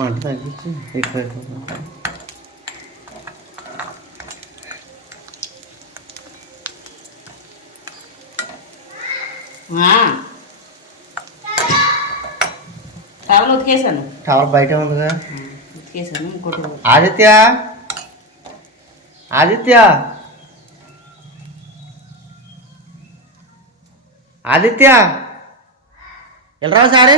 మంట తగ్గించి ఎక్కువ టవల్ ఉతికేసాను టవర్ బయట ఉందిగా ఉతికేసాను ఇంకోటి ఆదిత్య ఆదిత్య ఆదిత్య వెళ్ళరావు సారే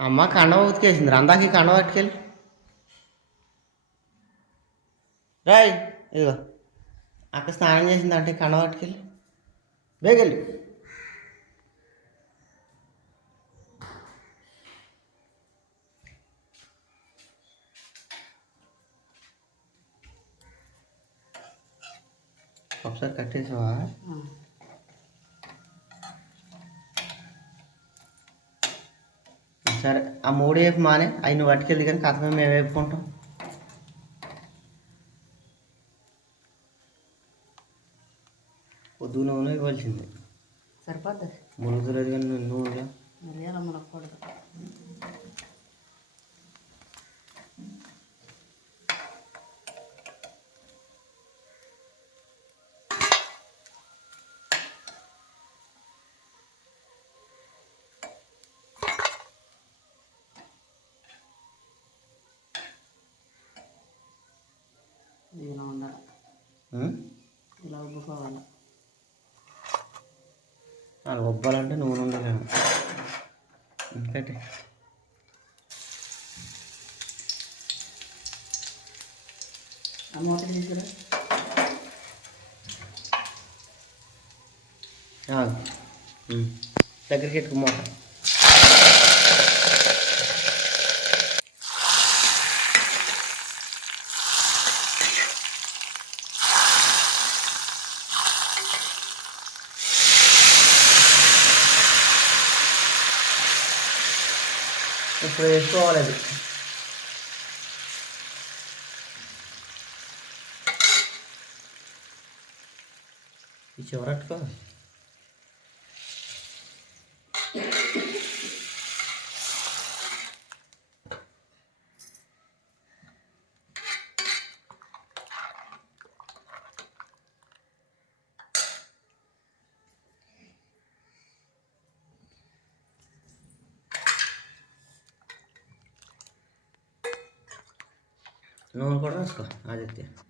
అమ్మ కండవ ఉతికేసింది. అందాకి కండవ పట్టుకెళ్ళి. రాయ్ ఇదిగో. అక్క స్నానం చేసింది అంటే కండవ పట్టుకెళ్ళి. బేగెళ్ళి. ఒకసారి కట్టేసావా? సరే ఆ మూడు వేపు మానే అవి నువ్వు పట్టుకెళ్ళి కానీ కథ మేము వేపుకుంటాం పొద్దు నూనె ఇవ్వాల్సింది. సరిపోద్ది. మునుగుతులేదు కానీ నూనె మిరియాల ఇలా ఉబ్బుకోవాలి నాలుగు ఒబ్బాలంటే నూనె ఉండలేము తీసుకురా. ఉం. దగ్గరికి ఎట్టుకు మూట ఇప్పుడు వేసుకోవాలి అది ఈ చివరట్టుకో నూనె కూడా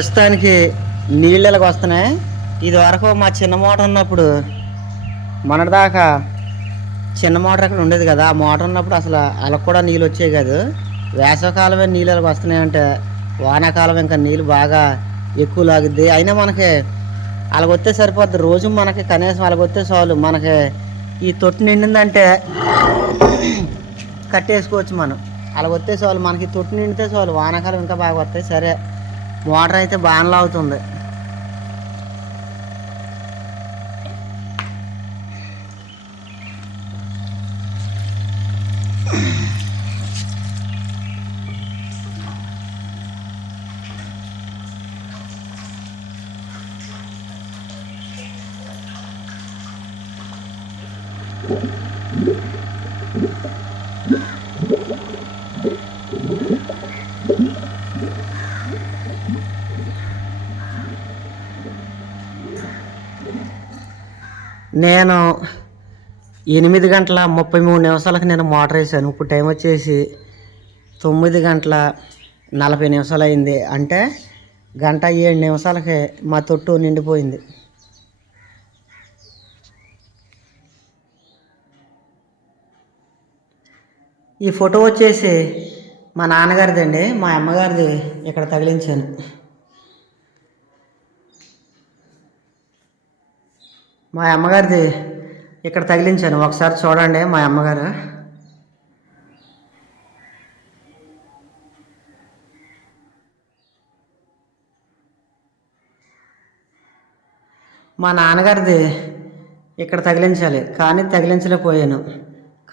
ప్రస్తుతానికి నీళ్ళు ఇలాగ వస్తున్నాయి. ఇది వరకు మా చిన్న మోటార్ ఉన్నప్పుడు మొన్నటిదాకా చిన్న మోటార్ అక్కడ ఉండేది కదా ఆ మోటార్ ఉన్నప్పుడు అసలు అలా కూడా నీళ్ళు వచ్చేవి కాదు. వేసవకాలమే నీళ్ళు ఇలాగ వస్తున్నాయంటే వానాకాలం ఇంకా నీళ్ళు బాగా ఎక్కువ లాగుద్ది. అయినా మనకి అలాగొస్తే సరిపోద్ది. రోజు మనకి కనీసం అలాగొస్తే చాలు. మనకి ఈ తొట్టి నిండిందంటే కట్టేసుకోవచ్చు మనం. అలా వస్తే చాలు. మనకి తొట్టి నిండితే చాలు. వానాకాలం ఇంకా బాగా వస్తాయి. సరే. వాటర్ అయితే బాన్లో అవుతుంది Thank you. నేను ఎనిమిది గంటల ముప్పై మూడు నిమిషాలకు నేను మోటార్ వేసాను ఇప్పుడు టైం వచ్చేసి తొమ్మిది గంటల నలభై నిమిషాలు అయింది. అంటే గంట ఏడు నిమిషాలకి మా తొట్టు నిండిపోయింది. ఈ ఫోటో వచ్చేసి మా నాన్నగారిదండి. మా అమ్మగారిది ఇక్కడ తగిలించాను. మా అమ్మగారిది ఇక్కడ తగిలించాను. ఒకసారి చూడండి మా అమ్మగారు. మా నాన్నగారిది ఇక్కడ తగిలించాలి కానీ తగిలించలేకపోయాను.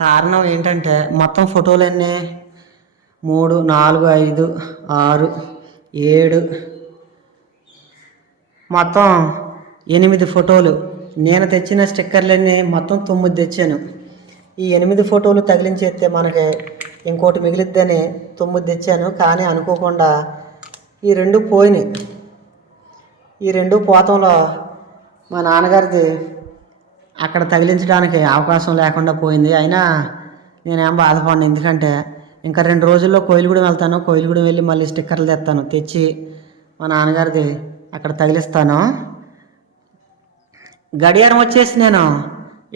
కారణం ఏంటంటే మొత్తం ఫోటోలన్నీ మూడు నాలుగు ఐదు ఆరు ఏడు మొత్తం ఎనిమిది ఫోటోలు నేను తెచ్చిన స్టిక్కర్లన్నీ మొత్తం తొమ్మిది తెచ్చాను. ఈ ఎనిమిది ఫోటోలు తగిలించేస్తే మనకి ఇంకోటి మిగిలిద్దని తొమ్మిది తెచ్చాను. కానీ అనుకోకుండా ఈ రెండు పోయినాయి. ఈ రెండు పోతంలో మా నాన్నగారిది అక్కడ తగిలించడానికి అవకాశం లేకుండా పోయింది. అయినా నేనేం బాధపడిన. ఎందుకంటే ఇంకా రెండు రోజుల్లో కోయిలగూడెం వెళ్తాను. కోయిలగూడెం వెళ్ళి మళ్ళీ స్టిక్కర్లు తెస్తాను తెచ్చి మా నాన్నగారిది అక్కడ తగిలిస్తాను. గడియారం వచ్చేసి నేను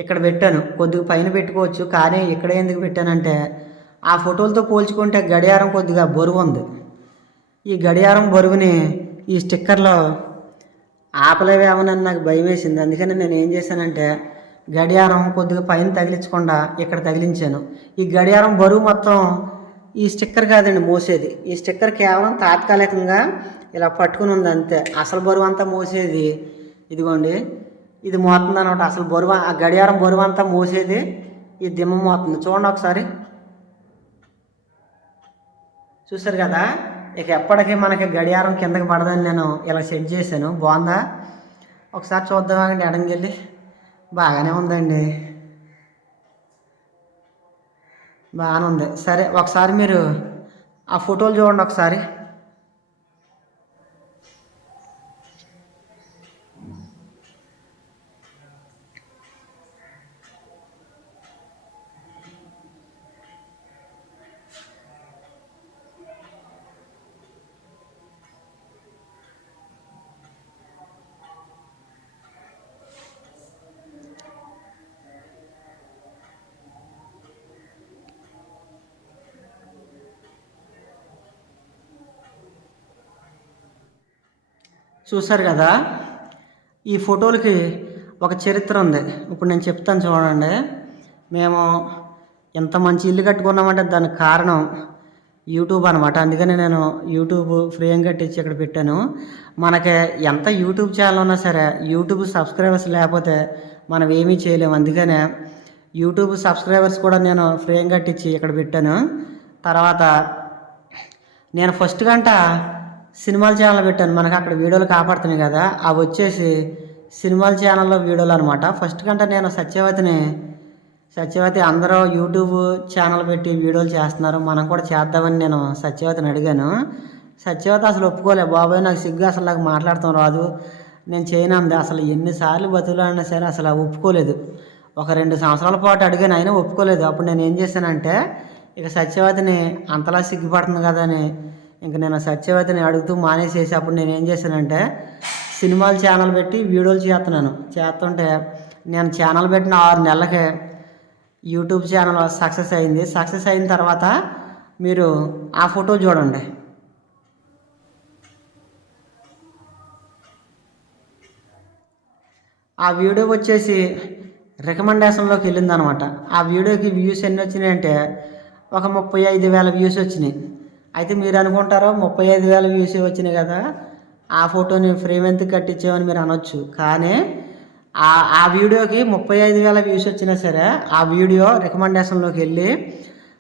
ఇక్కడ పెట్టాను. కొద్దిగా పైన పెట్టుకోవచ్చు కానీ ఇక్కడ ఎందుకు పెట్టానంటే ఆ ఫోటోలతో పోల్చుకుంటే గడియారం కొద్దిగా బరువు ఉంది. ఈ గడియారం బరువుని ఈ స్టిక్కర్లో ఆపలేవేమోనని నాకు భయం వేసింది అందుకని నేను ఏం చేశానంటే గడియారం కొద్దిగా పైన తగిలించకుండా ఇక్కడ తగిలించాను. ఈ గడియారం బరువు మొత్తం ఈ స్టిక్కర్ కాదండి మోసేది. ఈ స్టిక్కర్ కేవలం తాత్కాలికంగా ఇలా పట్టుకుని ఉంది అంతే. అసలు బరువు అంతా మోసేది. ఇదిగోండి ఇది మోతుంది అనమాట అసలు బరువు ఆ గడియారం బరువు అంతా మోసేది ఈ దిమ్మ మోతుంది. చూడండి ఒకసారి. చూసారు కదా? ఇక ఎప్పటికీ మనకి గడియారం కిందకి పడదని నేను ఇలా సెట్ చేశాను. బాగుందా? ఒకసారి చూద్దామండి ఎడంకెళ్ళి బాగానే ఉందండి. బాగానే ఉంది. సరే ఒకసారి మీరు ఆ ఫోటోలు చూడండి ఒకసారి. చూశారు కదా? ఈ ఫోటోలకి ఒక చరిత్ర ఉంది. ఇప్పుడు నేను చెప్తాను చూడండి. మేము ఎంత మంచి ఇల్లు కట్టుకున్నామంటే దానికి కారణం యూట్యూబ్ అనమాట అందుకని నేను యూట్యూబ్ ఫ్రేమ్ కట్టించి ఇక్కడ పెట్టాను. మనకి ఎంత యూట్యూబ్ ఛానల్ ఉన్నా సరే యూట్యూబ్ సబ్స్క్రైబర్స్ లేకపోతే మనం ఏమీ చేయలేము. అందుకనే యూట్యూబ్ సబ్స్క్రైబర్స్ కూడా నేను ఫ్రేమ్ కట్టించి ఇక్కడ పెట్టాను. తర్వాత నేను ఫస్ట్ గంట సినిమాల ఛానల్ పెట్టాను. మనకు అక్కడ వీడియోలు కాపాడుతున్నాయి కదా. అవి వచ్చేసి సినిమాల ఛానల్లో వీడియోలు అనమాట ఫస్ట్ కంటే నేను సత్యవతిని సత్యవతి అందరూ యూట్యూబ్ ఛానల్ పెట్టి వీడియోలు చేస్తున్నారు. మనం కూడా చేద్దామని నేను సత్యవతిని అడిగాను. సత్యవతి అసలు ఒప్పుకోలే. బాబాయ్ నాకు సిగ్గు అసలు నాకు మాట్లాడతాం రాదు. నేను చేయను అంది. అసలు ఎన్నిసార్లు బతుకులాడినా సరే అసలు ఒప్పుకోలేదు. ఒక రెండు సంవత్సరాల పాటు అడిగాను. అయినా ఒప్పుకోలేదు. అప్పుడు నేను ఏం చేశానంటే ఇక సత్యవతిని అంతలా సిగ్గుపడుతుంది కదా అని ఇంక నేను సత్యవతిని అడుగుతూ మానేసేసి అప్పుడు నేను ఏం చేశానంటే సినిమాలు ఛానల్ పెట్టి వీడియోలు చేస్తున్నాను. చేస్తుంటే నేను ఛానల్ పెట్టిన ఆరు నెలలకే యూట్యూబ్ ఛానల్ సక్సెస్ అయింది. సక్సెస్ అయిన తర్వాత మీరు ఆ ఫోటో చూడండి. ఆ వీడియో వచ్చేసి రికమెండేషన్లోకి వెళ్ళింది అనమాట ఆ వీడియోకి వ్యూస్ ఎన్ని వచ్చినాయంటే ఒక ముప్పై ఐదు వేల వ్యూస్ వచ్చినాయి. అయితే మీరు అనుకుంటారు ముప్పై ఐదు వేల వ్యూస్ వచ్చినాయి కదా. ఆ ఫోటోని ఫ్రేమ్ ఎంత కట్టించామని మీరు అనొచ్చు. కానీ ఆ ఆ వీడియోకి ముప్పై ఐదు వేల వ్యూస్ వచ్చినా సరే ఆ వీడియో రికమెండేషన్లోకి వెళ్ళి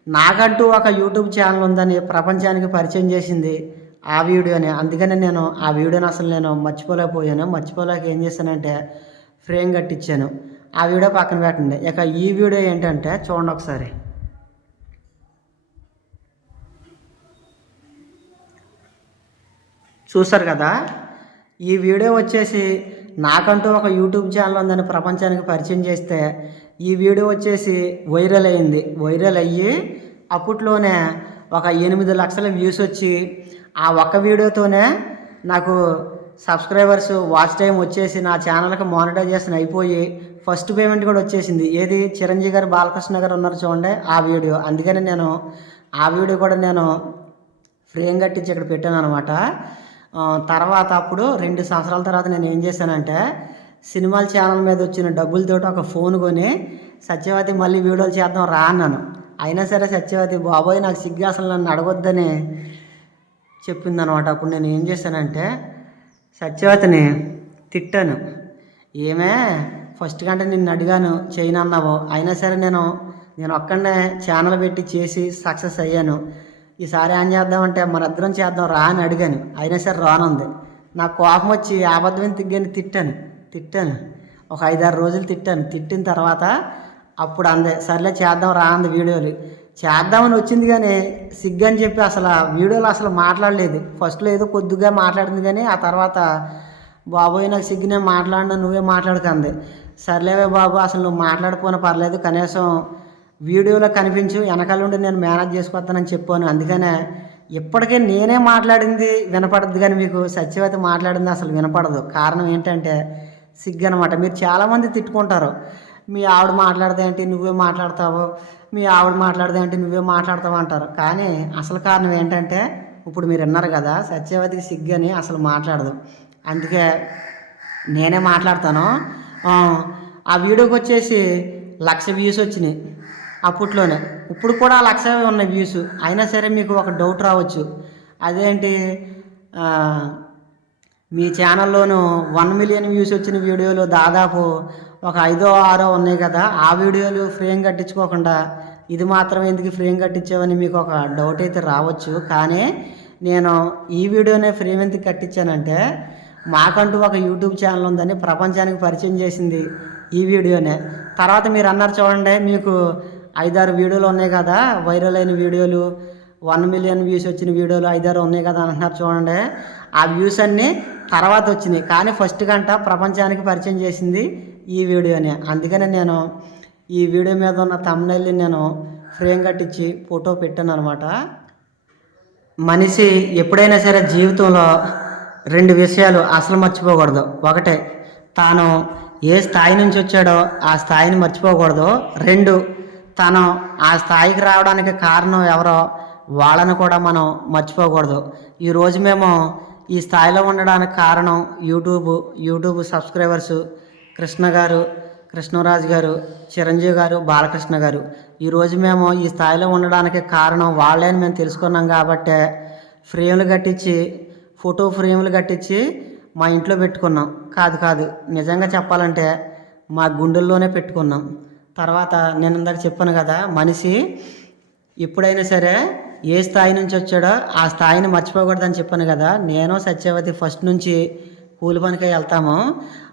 నాకంటూ ఒక యూట్యూబ్ ఛానల్ ఉందని ప్రపంచానికి పరిచయం చేసింది ఆ వీడియోని. అందుకనే నేను ఆ వీడియోని అసలు నేను మర్చిపోలేకపోయాను. మర్చిపోలేక ఏం చేశానంటే ఫ్రేమ్ కట్టించాను. ఆ వీడియో పక్కన పెట్టండి. ఇక ఈ వీడియో ఏంటంటే చూడండి ఒకసారి. చూసారు కదా. ఈ వీడియో వచ్చేసి నాకంటూ ఒక యూట్యూబ్ ఛానల్ ఉందని ప్రపంచానికి పరిచయం చేస్తే ఈ వీడియో వచ్చేసి వైరల్ అయింది. వైరల్ అయ్యి అప్పట్లోనే ఒక ఎనిమిది లక్షల వ్యూస్ వచ్చి ఆ ఒక్క వీడియోతోనే నాకు సబ్స్క్రైబర్స్ వాచ్ టైం వచ్చేసి నా ఛానల్కి మానిటైజేషన్ అయిపోయి ఫస్ట్ పేమెంట్ కూడా వచ్చేసింది. ఏది? చిరంజీవి గారు బాలకృష్ణ గారు ఉన్నారు చూడండి ఆ వీడియో. అందుకని నేను ఆ వీడియో కూడా నేను ఫ్రేమ్ కట్టించి ఇక్కడ పెట్టాను అనమాట. తర్వాత అప్పుడు రెండు సంవత్సరాల తర్వాత నేను ఏం చేశానంటే సినిమాల ఛానల్ మీద వచ్చిన డబ్బులతోటి ఒక ఫోన్ కొని సత్యవతి మళ్ళీ వీడియోలు చేద్దాం రా అన్నాను. అయినా సరే సత్యవతి బాబోయ్ నాకు సిగ్గు అసలు నన్ను అడగొద్దని చెప్పిందనమాట. అప్పుడు నేను ఏం చేశానంటే సత్యవతిని తిట్టాను. ఏమే ఫస్ట్ కంటే నిన్ను అడిగాను చేయను అన్నావు అయినా సరే నేను నేను ఒక్కడనే ఛానల్ పెట్టి చేసి సక్సెస్ అయ్యాను. ఈసారి ఏం చేద్దామంటే మనిద్దరం చేద్దాం రా అని అడిగాను. అయినా సరే రానుంది. నాకు కోపం వచ్చి అబద్ధమైన తిగ్గాని? తిట్టాను. తిట్టాను. ఒక ఐదారు రోజులు తిట్టాను. తిట్టిన తర్వాత అప్పుడు అందే సర్లే చేద్దాం రా అంది వీడియోలు. చేద్దామని వచ్చింది కానీ సిగ్గు అని చెప్పి అసలు ఆ వీడియోలో అసలు మాట్లాడలేదు. ఫస్ట్లో ఏదో కొద్దిగా మాట్లాడింది కానీ ఆ తర్వాత బాబోయ్ నాకు సిగ్గునే మాట్లాడినా నువ్వే మాట్లాడుకుంది సర్లేవే బాబు అసలు నువ్వు మాట్లాడిపోయినా పర్లేదు కనీసం వీడియోలో కనిపించు వెనకాల నుండి నేను మేనేజ్ చేసుకొస్తానని చెప్పాను అందుకనే ఇప్పటికే నేనే మాట్లాడింది వినపడద్దు కానీ మీకు సత్యవతి మాట్లాడింది అసలు వినపడదు. కారణం ఏంటంటే సిగ్గు అనమాట మీరు చాలామంది తిట్టుకుంటారు. మీ ఆవిడ మాట్లాడితే ఏంటి? నువ్వే మాట్లాడతావు. మీ ఆవిడ మాట్లాడితే ఏంటి? నువ్వే మాట్లాడతావు అంటారు. కానీ అసలు కారణం ఏంటంటే ఇప్పుడు మీరు విన్నారు కదా సత్యవతికి సిగ్గు అని అసలు మాట్లాడదు. అందుకే నేనే మాట్లాడతాను. ఆ వీడియోకి వచ్చేసి లక్ష వ్యూస్ వచ్చినాయి. అప్పట్లోనే. ఇప్పుడు కూడా లక్ష ఉన్నాయి వ్యూస్ అయినా సరే మీకు ఒక డౌట్ రావచ్చు. అదేంటి? మీ ఛానల్లోనూ వన్ మిలియన్ వ్యూస్ వచ్చిన వీడియోలు దాదాపు ఒక ఐదో ఆరో ఉన్నాయి కదా. ఆ వీడియోలు ఫ్రేమ్ కట్టించుకోకుండా ఇది మాత్రం ఎందుకు ఫ్రేమ్ కట్టించావని మీకు ఒక డౌట్ అయితే రావచ్చు. కానీ నేను ఈ వీడియోనే ఫ్రేమ్ ఎందుకు కట్టించానంటే మాకంటూ ఒక యూట్యూబ్ ఛానల్ ఉందని ప్రపంచానికి పరిచయం చేసింది ఈ వీడియోనే. తర్వాత మీరు అన్నారు చూడండి మీకు ఐదారు వీడియోలు ఉన్నాయి కదా వైరల్ అయిన వీడియోలు వన్ మిలియన్ వ్యూస్ వచ్చిన వీడియోలు ఐదారు ఉన్నాయి కదా అంటున్నారు చూడండి. ఆ వ్యూస్ అన్నీ తర్వాత వచ్చినాయి. కానీ ఫస్ట్ గంట ప్రపంచానికి పరిచయం చేసింది ఈ వీడియోనే. అందుకనే నేను ఈ వీడియో మీద ఉన్న తమ్నెల్ని నేను ఫ్రేమ్ కట్టించి ఫోటో పెట్టాను అనమాట. మనిషి ఎప్పుడైనా సరే జీవితంలో రెండు విషయాలు అసలు మర్చిపోకూడదు. ఒకటే తాను ఏ స్థాయి నుంచి వచ్చాడో ఆ స్థాయిని మర్చిపోకూడదు. రెండు తను ఆ స్థాయికి రావడానికి కారణం ఎవరో వాళ్ళని కూడా మనం మర్చిపోకూడదు. ఈరోజు మేము ఈ స్థాయిలో ఉండడానికి కారణం యూట్యూబ్ యూట్యూబ్ సబ్స్క్రైబర్స్ కృష్ణ గారు కృష్ణరాజు గారు చిరంజీవి గారు బాలకృష్ణ గారు. ఈరోజు మేము ఈ స్థాయిలో ఉండడానికి కారణం వాళ్ళే అని మేము తెలుసుకున్నాం కాబట్టే ఫ్రేమ్లు కట్టించి ఫోటో ఫ్రేమ్లు కట్టించి మా ఇంట్లో పెట్టుకున్నాం. కాదు కాదు నిజంగా చెప్పాలంటే మా గుండెల్లోనే పెట్టుకున్నాం. తర్వాత నేను ఇందాక చెప్పాను కదా మనిషి ఎప్పుడైనా సరే ఏ స్థాయి నుంచి వచ్చాడో ఆ స్థాయిని మర్చిపోకూడదని చెప్పాను కదా. నేను సత్యవతి ఫస్ట్ నుంచి కూలి పనికి వెళ్తాము.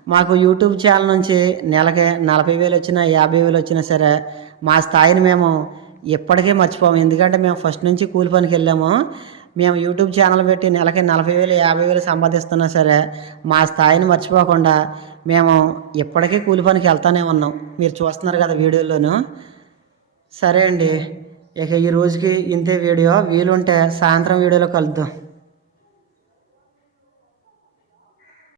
మాకు యూట్యూబ్ ఛానల్ నుంచి నెలకి నలభై వేలు వచ్చినా యాభై వేలు వచ్చినా సరే మా స్థాయిని మేము ఎప్పటికీ మర్చిపోము. ఎందుకంటే మేము ఫస్ట్ నుంచి కూలి పనికి వెళ్ళాము. మేము యూట్యూబ్ ఛానల్ పెట్టి నెలకి నలభై వేలు యాభై వేలు సంపాదిస్తున్నా సరే మా స్థాయిని మర్చిపోకుండా మేము ఇప్పటికే కూలి పనికి వెళ్తానే ఉన్నాం. మీరు చూస్తున్నారు కదా వీడియోలోను. సరే అండి ఇక ఈ రోజుకి ఇంతే వీడియో. వీలుంటే సాయంత్రం వీడియోలో కలుద్దాం.